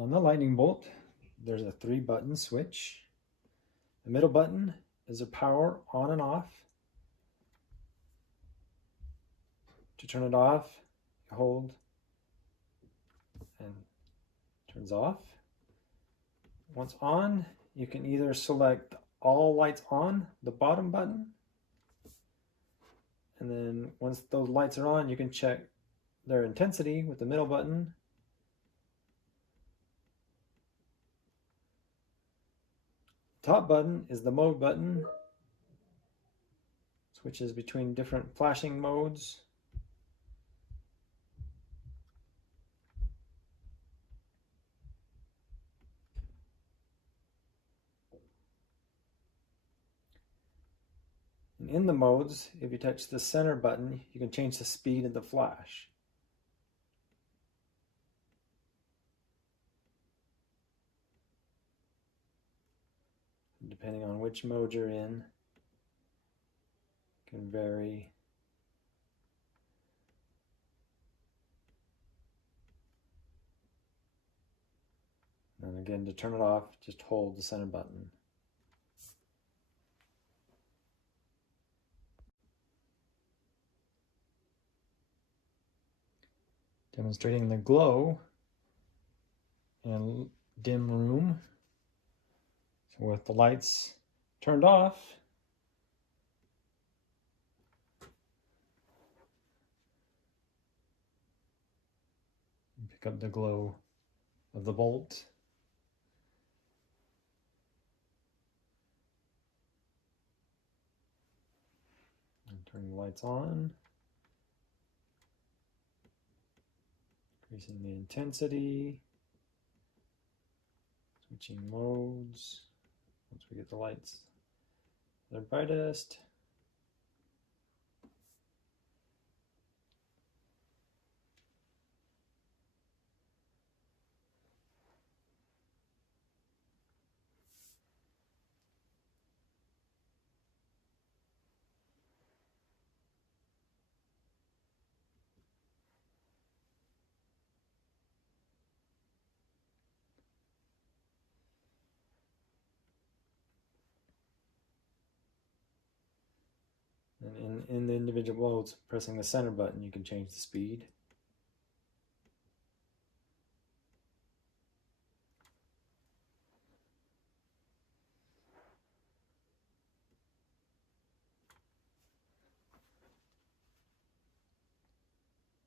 On the lightning bolt, there's a 3-button switch. The middle button is a power on and off. To turn it off, you hold and it turns off. Once on, you can either select all lights on, the bottom button, and then once those lights are on, you can check their intensity with the middle button. Top button is the mode button, switches between different flashing modes. And in the modes, if you touch the center button, you can change the speed of the flash. Depending on which mode you're in, it can vary. And again, to turn it off, just hold the center button. Demonstrating the glow in a dim room. So with the lights turned off, you pick up the glow of the bolt. And turning the lights on. Increasing the intensity, switching modes once we get the lights their brightest. And in the individual modes, pressing the center button, you can change the speed.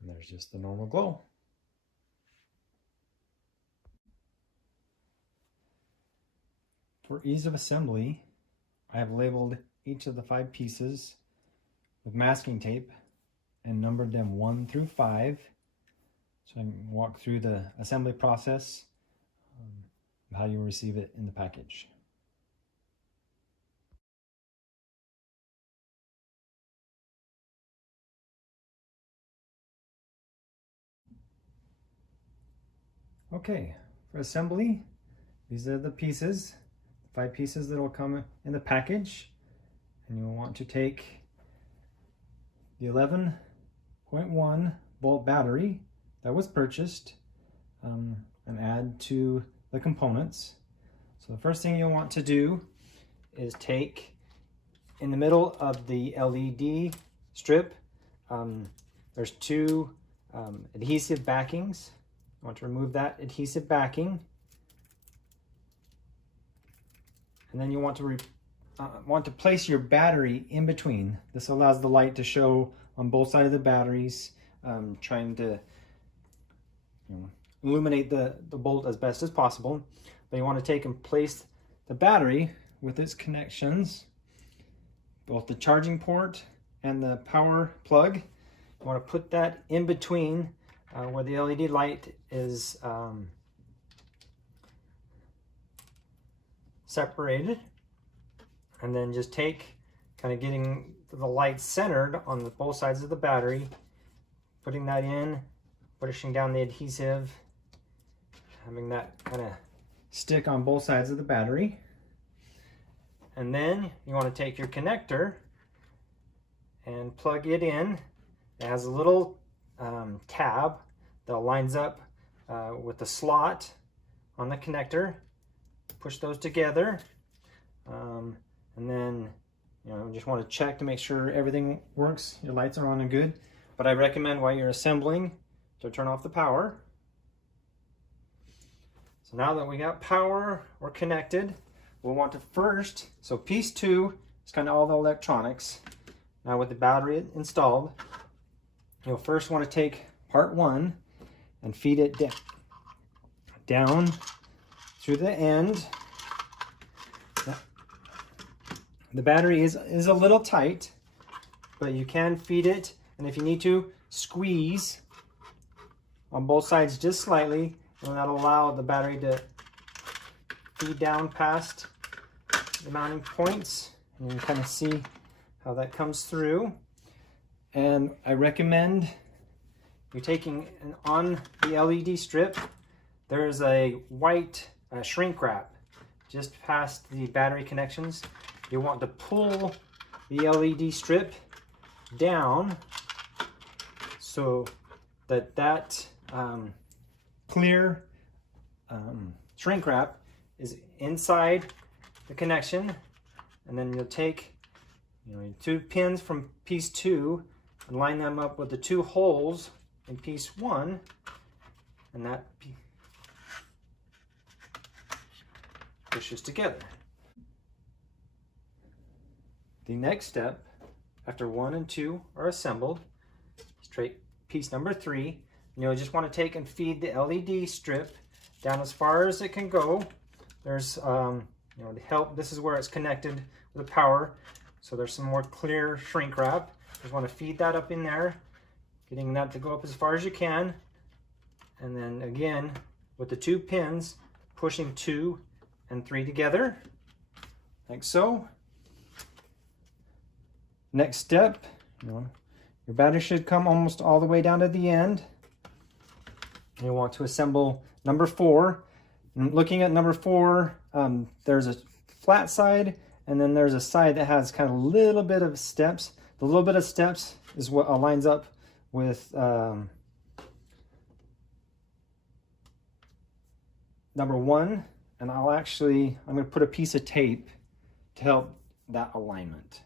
And there's just the normal glow. For ease of assembly, I have labeled each of the 5 pieces with masking tape and numbered them 1 through 5, so I can walk through the assembly process, how you receive it in the package. Okay, for assembly, these are the pieces, 5 pieces that will come in the package, and you'll want to take the 11.1 volt battery that was purchased and add to the components. So the first thing you'll want to do is take, in the middle of the LED strip, there's 2 adhesive backings. I want to remove that adhesive backing. And then you want to place your battery in between. This allows the light to show on both sides of the batteries, trying to illuminate the bolt as best as possible. But you want to take and place the battery with its connections, both the charging port and the power plug. You want to put that in between where the LED light is separated, and then just take, kind of getting the light centered on both sides of the battery, putting that in, pushing down the adhesive, having that kind of stick on both sides of the battery. And then you want to take your connector and plug it in. It has a little tab that lines up with the slot on the connector, push those together, and then just want to check to make sure everything works, your lights are on and good. But I recommend while you're assembling to turn off the power. So now that we got power, we're connected, we'll want to first, so piece 2 is kind of all the electronics. Now with the battery installed, you'll first want to take part 1 and feed it down through the end. The battery is a little tight, but you can feed it, and if you need to, squeeze on both sides just slightly, and that'll allow the battery to feed down past the mounting points. And you can kind of see how that comes through. And I recommend you're taking on the LED strip, there's a white shrink wrap just past the battery connections. You want to pull the LED strip down so that clear shrink wrap is inside the connection, and then you'll take your 2 pins from piece 2 and line them up with the 2 holes in piece 1, and that pushes together. The next step, after 1 and 2 are assembled, is piece number 3. You'll just want to take and feed the LED strip down as far as it can go. There's the help. This is where it's connected with the power, so there's some more clear shrink wrap. Just want to feed that up in there, getting that to go up as far as you can, and then again with the 2 pins pushing 2 and 3 together, like so. Next step, your battery should come almost all the way down to the end. You want to assemble number 4. And looking at number 4, there's a flat side, and then there's a side that has kind of a little bit of steps. The little bit of steps is what lines up with number 1, and I'm going to put a piece of tape to help that alignment.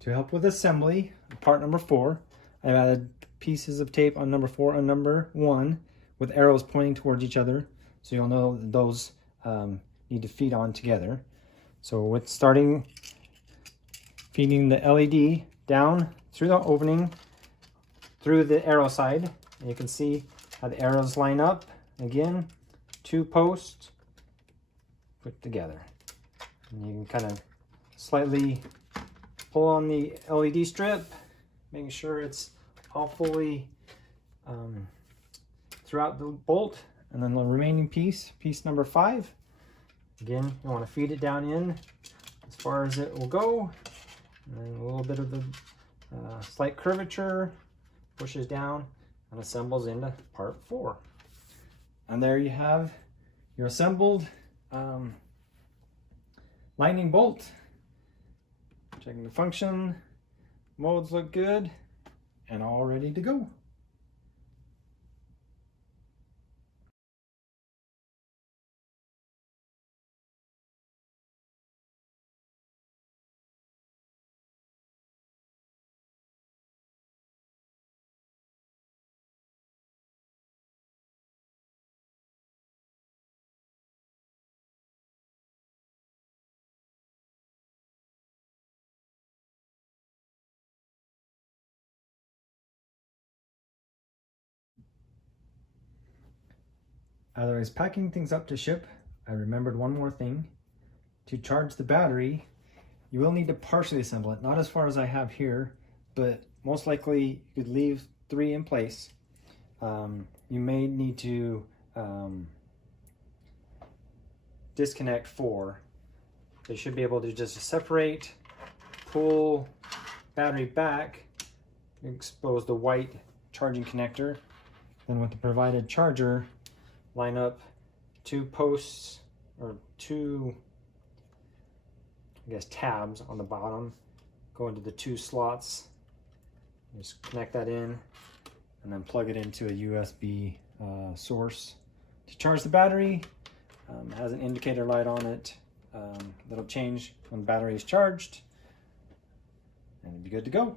To help with assembly, part number 4, I've added pieces of tape on number 4 and number 1 with arrows pointing towards each other, so you'll know that those need to feed on together. So with starting feeding the LED down through the opening, through the arrow side, and you can see how the arrows line up. Again, 2 posts put together. And you can kind of slightly pull on the LED strip, making sure it's all fully throughout the bolt. And then the remaining piece number 5, again, you want to feed it down in as far as it will go. And then a little bit of the slight curvature pushes down and assembles into part 4. And there you have your assembled lightning bolt. Checking the function, modes look good, and all ready to go. As I was packing things up to ship, I remembered one more thing. To charge the battery, you will need to partially assemble it. Not as far as I have here, but most likely you could leave 3 in place. You may need to disconnect 4. They should be able to just separate, pull battery back, expose the white charging connector, then with the provided charger, line up 2 posts or 2, I guess, tabs on the bottom, go into the 2 slots, just connect that in, and then plug it into a USB source to charge the battery. It has an indicator light on it that'll change when the battery is charged, and it'll be good to go.